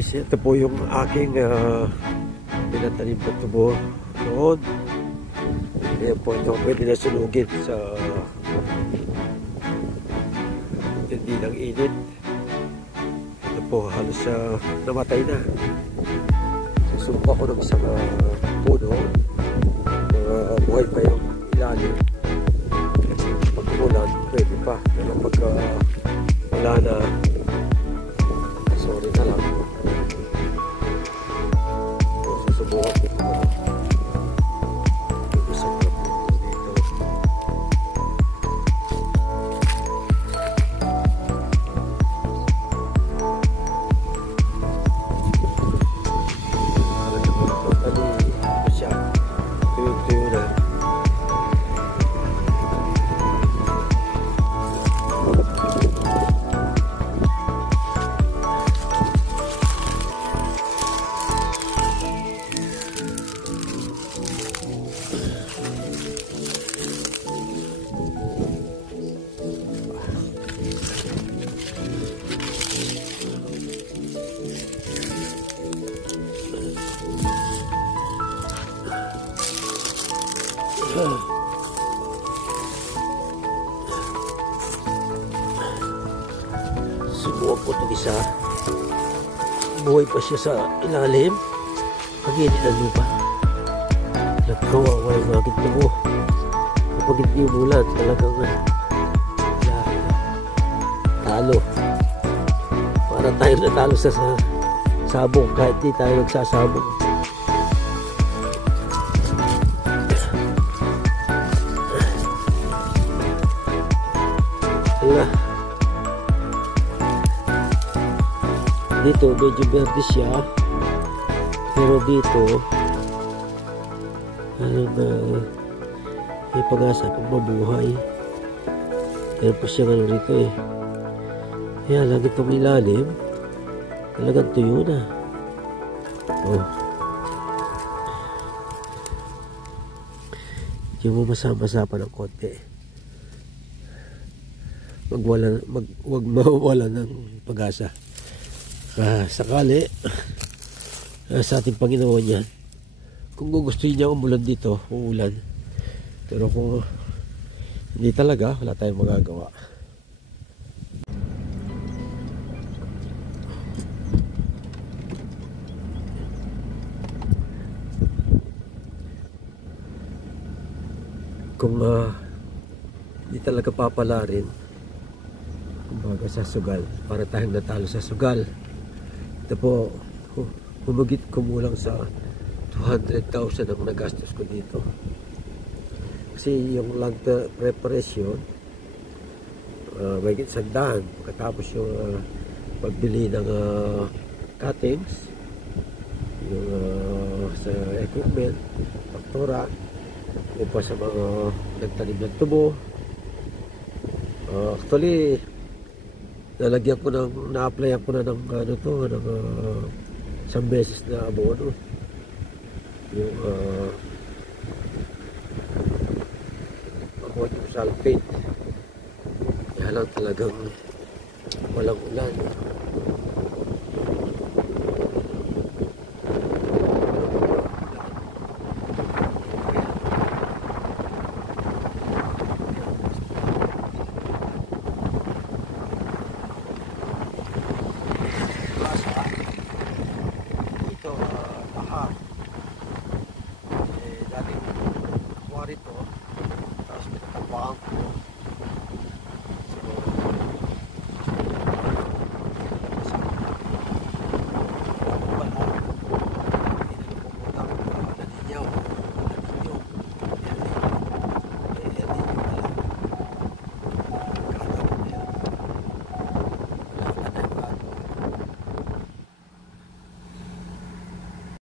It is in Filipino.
guys, ito po yung aking pinatanim na tubo noon. Ayan po, ito pwede na sunugin sa hindi ng init. Ito po halos namatay na. Susuko ako ng isang puno, buhay pa yung ilalim. Pag umulan pwede pa, pero pag wala na, sorry na lang. Susubukan ko ito. Ibusap na po dito. Totally, ito siya. Tuyo-tuyo na. Subukan ko itong isa. Buhay pa siya sa ilalim. Pag-init ng lupa. Nagkawawa yung aking tubo. Kapag hindi umulan, talagang talo. Para tayo natalo sa sabong kahit di tayo nagsasabong. Dito medyo verde siya, pero dito may pag-asa pang mabuhay. Meron pa siya rito eh. Kaya lang itong ilalim talagang tuyo na. Oh, yung mamasa-masa pa ng konti. Wag mawala ng pag-asa. Sakali sa ating Panginoon yan, kung gugustuhin niya umulan dito, uulan. Pero kung hindi talaga, wala tayong magagawa. Kung hindi talaga papala rin, kumbaga sa sugal, para tayong natalo sa sugal. Ito po, kumulang sa 200,000 ang nagastos ko dito. Kasi yung land preparation, may sandaan. Pagkatapos yung pagbili ng cuttings, yung sa equipment, traktora, yung pa sa mga nagtanim ng tubo. Actually, nalagyan ko ng, na-applyan ko na ng isang beses na abono. Yung ammonium sulfate. Kaya lang talagang walang ulan. Dating kuha rito, tapos pinatapakan ko.